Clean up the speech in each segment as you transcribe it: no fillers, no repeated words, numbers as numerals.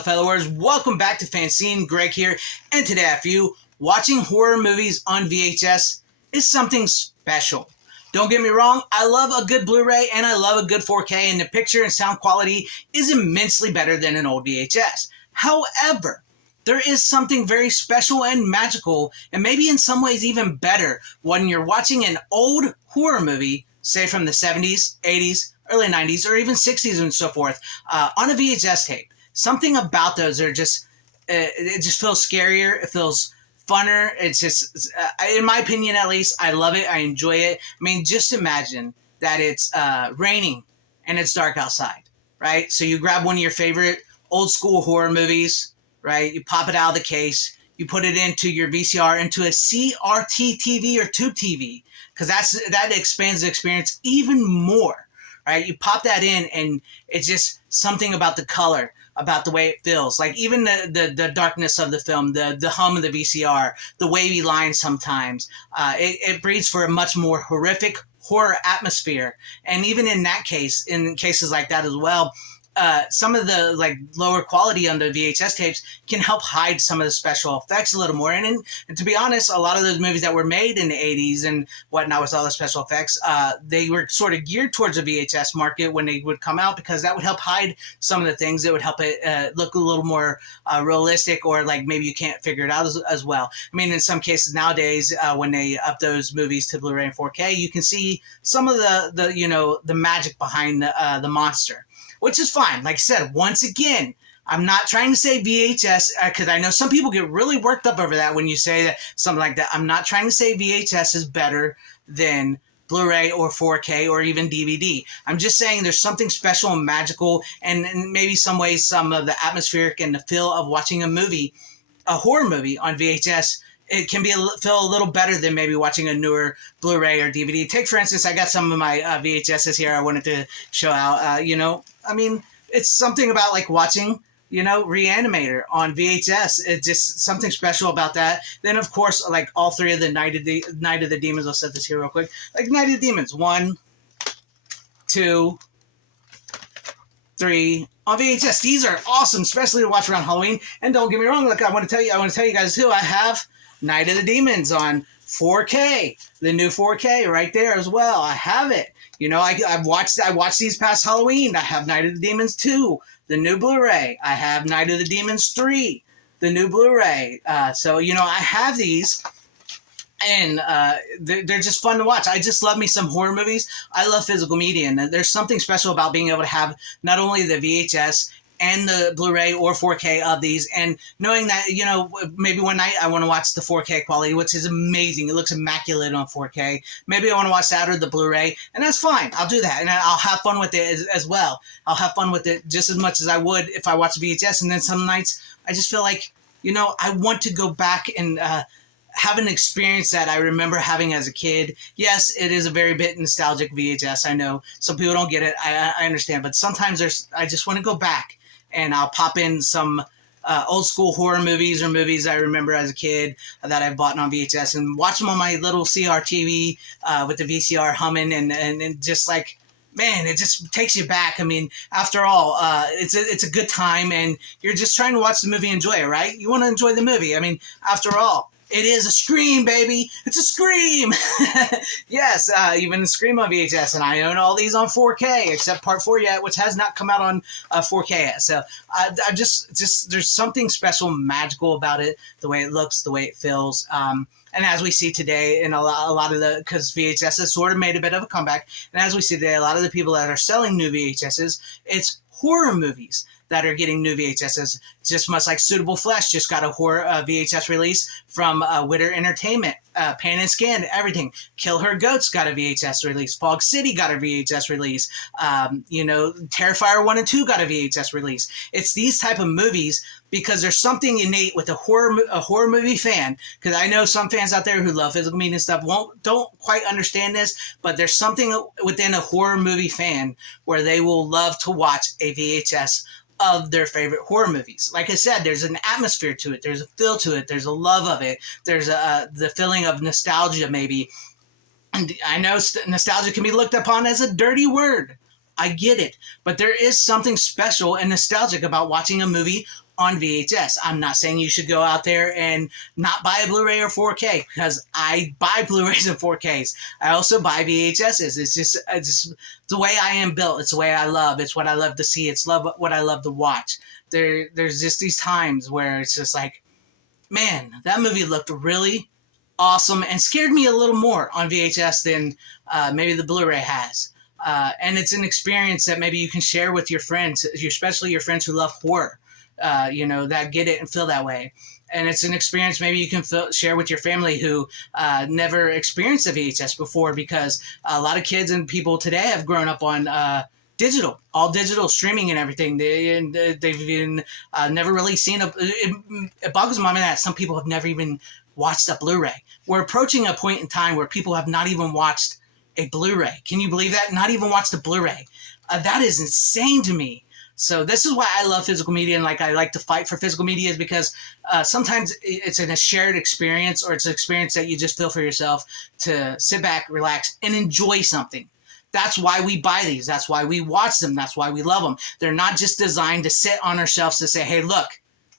followers. Welcome back to FanZcene. Greg here, and today I have for you, watching horror movies on VHS is something special. Don't get me wrong, I love a good Blu-ray and I love a good 4K, and the picture and sound quality is immensely better than an old VHS. However, there is something very special and magical, and maybe in some ways even better, when you're watching an old horror movie, say from the 70s, 80s, early 90s, or even 60s and so forth, on a VHS tape. Something about those are just, it just feels scarier, it feels funner, it's just, in my opinion at least, I love it, I enjoy it. I mean, just imagine that it's raining and it's dark outside, right? So you grab one of your favorite old school horror movies, right? You pop it out of the case, you put it into your VCR, into a CRT TV or tube TV, because that expands the experience even more, right? You pop that in, and it's just something about the color, about the way it feels. Like even the darkness of the film, the hum of the VCR, the wavy lines sometimes, it breeds for a much more horrific horror atmosphere. And even in that case, in cases like that as well, some of the lower quality on the VHS tapes can help hide some of the special effects a little more. And to be honest, a lot of those movies that were made in the 80s and whatnot with all the special effects, they were sort of geared towards the VHS market when they would come out, because that would help hide some of the things. It would help it look a little more realistic, or like maybe you can't figure it out as well. I mean, in some cases nowadays, when they up those movies to Blu-ray and 4K, you can see some of the magic behind the monster, which is fine. Like I said, once again, I'm not trying to say VHS, because I know some people get really worked up over that when you say that, something like that. I'm not trying to say VHS is better than Blu-ray or 4K or even DVD. I'm just saying there's something special and magical, and maybe some ways some of the atmospheric and the feel of watching a horror movie on VHS, it can feel a little better than maybe watching a newer Blu-ray or DVD. Take, for instance, I got some of my VHSs here I wanted to show out. I mean, it's something about like watching, Reanimator on VHS. It's just something special about that. Then, of course, like all three of the Night of the Demons, I'll set this here real quick. Like Night of the Demons, 1, 2, 3 on VHS. These are awesome, especially to watch around Halloween. And don't get me wrong, I want to tell you guys too, I have Night of the Demons on 4K, the new 4K right there as well. I have it. I watched these past Halloween. I have Night of the Demons 2, the new Blu-ray. I have Night of the Demons 3, the new Blu-ray. So I have these, and they're just fun to watch. I just love me some horror movies. I love physical media, and there's something special about being able to have not only the VHS and the Blu-ray or 4K of these, and knowing that, maybe one night I want to watch the 4K quality, which is amazing. It looks immaculate on 4K. Maybe I want to watch that or the Blu-ray, and that's fine. I'll do that, and I'll have fun with it as well. I'll have fun with it just as much as I would if I watched VHS, and then some nights I just feel like, I want to go back and have an experience that I remember having as a kid. Yes, it is a very bit nostalgic VHS. I know some people don't get it. I understand, but sometimes I just want to go back, and I'll pop in some old school horror movies or movies I remember as a kid that I bought on VHS, and watch them on my little CRTV with the VCR humming, and just like, man, it just takes you back. I mean, after all, it's a good time, and you're just trying to watch the movie and enjoy it, right? You want to enjoy the movie. I mean, after all, it is a Scream, baby. It's a Scream. Yes, even a Scream on VHS, and I own all these on 4K, except Part 4 yet, which has not come out on 4K yet. So I just there's something special, magical about it, the way it looks, the way it feels. And as we see today, in a lot of because VHS has sort of made a bit of a comeback, and as we see today, a lot of the people that are selling new VHSs, it's horror movies that are getting new VHSs. Just much like Suitable Flesh just got a horror VHS release from Witter Entertainment. Pan and Scan, everything. Kill Her Goats got a VHS release. Fog City got a VHS release. Terrifier 1 and 2 got a VHS release. It's these type of movies because there's something innate with a horror movie fan, because I know some fans out there who love physical media and stuff don't quite understand this, but there's something within a horror movie fan where they will love to watch a VHS of their favorite horror movies. Like I said, there's an atmosphere to it, there's a feel to it, there's a love of it, there's the feeling of nostalgia maybe. And I know nostalgia can be looked upon as a dirty word. I get it. But there is something special and nostalgic about watching a movie on VHS. I'm not saying you should go out there and not buy a Blu-ray or 4K, because I buy Blu-rays and 4Ks. I also buy VHSs. It's just the way I am built. It's the way I love. It's what I love to see. It's what I love to watch. There's just these times where it's just like, man, that movie looked really awesome and scared me a little more on VHS than maybe the Blu-ray has. And it's an experience that maybe you can share with your friends, especially your friends who love horror, that get it and feel that way. And it's an experience maybe you can share with your family who never experienced a VHS before, because a lot of kids and people today have grown up on all digital streaming and everything. They've even never really seen it boggles my mind that some people have never even watched a Blu-ray. We're approaching a point in time where people have not even watched a Blu-ray. Can you believe that? Not even watched a Blu-ray. That is insane to me. So this is why I love physical media, and I like to fight for physical media, is because sometimes it's in a shared experience, or it's an experience that you just feel for yourself to sit back, relax, and enjoy something. That's why we buy these. That's why we watch them. That's why we love them. They're not just designed to sit on our shelves to say, hey, look,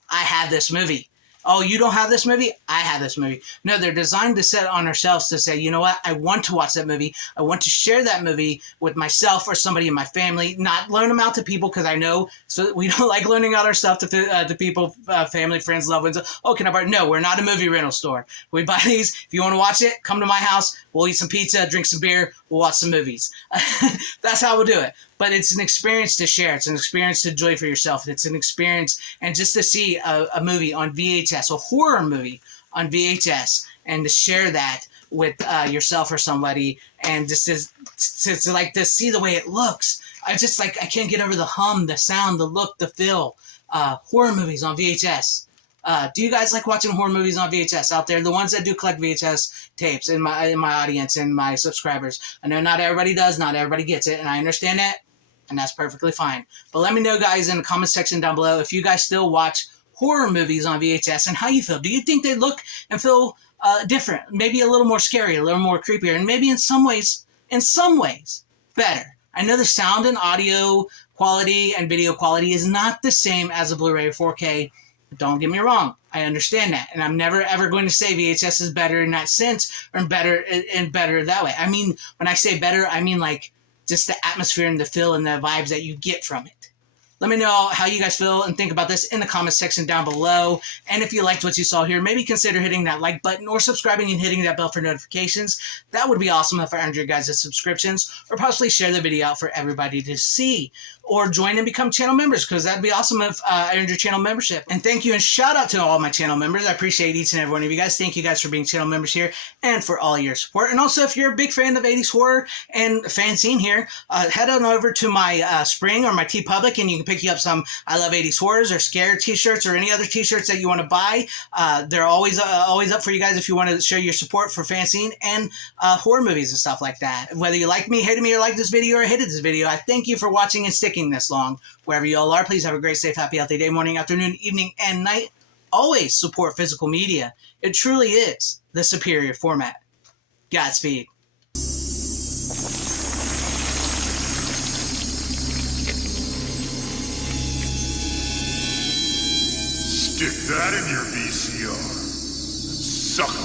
I have this movie. Oh, you don't have this movie? I have this movie. No, they're designed to sit on our shelves to say, you know what? I want to watch that movie. I want to share that movie with myself or somebody in my family, not loan them out to people, because I know we don't like loaning out our stuff to people, family, friends, loved ones. Oh, can I borrow? No, we're not a movie rental store. We buy these. If you want to watch it, come to my house. We'll eat some pizza, drink some beer. We'll watch some movies. That's how we'll do it. But it's an experience to share. It's an experience to enjoy for yourself. It's an experience, and just to see a movie on VHS, a horror movie on VHS, and to share that with yourself or somebody, and just to see the way it looks. I can't get over the hum, the sound, the look, the feel. Horror movies on VHS. Do you guys like watching horror movies on VHS out there? The ones that do collect VHS tapes in my audience and my subscribers. I know not everybody does, not everybody gets it, and I understand that, and that's perfectly fine. But let me know, guys, in the comment section down below if you guys still watch horror movies on VHS and how you feel. Do you think they look and feel different? Maybe a little more scary, a little more creepier, and maybe in some ways better. I know the sound and audio quality and video quality is not the same as a Blu-ray or 4K. Don't get me wrong. I understand that. And I'm never, ever going to say VHS is better in that sense, or better that way. I mean, when I say better, I mean just the atmosphere and the feel and the vibes that you get from it. Let me know how you guys feel and think about this in the comment section down below. And if you liked what you saw here, maybe consider hitting that like button or subscribing and hitting that bell for notifications. That would be awesome if I earned your guys' subscriptions, or possibly share the video out for everybody to see. Or join and become channel members, because that'd be awesome if I earned your channel membership. And thank you and shout out to all my channel members. I appreciate each and every one of you guys. Thank you guys for being channel members here and for all your support. And also, if you're a big fan of 80s horror and FanZcene here, head on over to my Spring or my TeePublic, and you can pick you up some I Love 80s Horrors or Scare t-shirts or any other t-shirts that you want to buy. They're always up for you guys if you want to show your support for FanZcene and horror movies and stuff like that. Whether you like me, hated me, or like this video, or hated this video, I thank you for watching and sticking this long. Wherever you all are, please have a great, safe, happy, healthy day, morning, afternoon, evening, and night. Always support physical media. It truly is the superior format. Godspeed. Stick that in your VCR and suck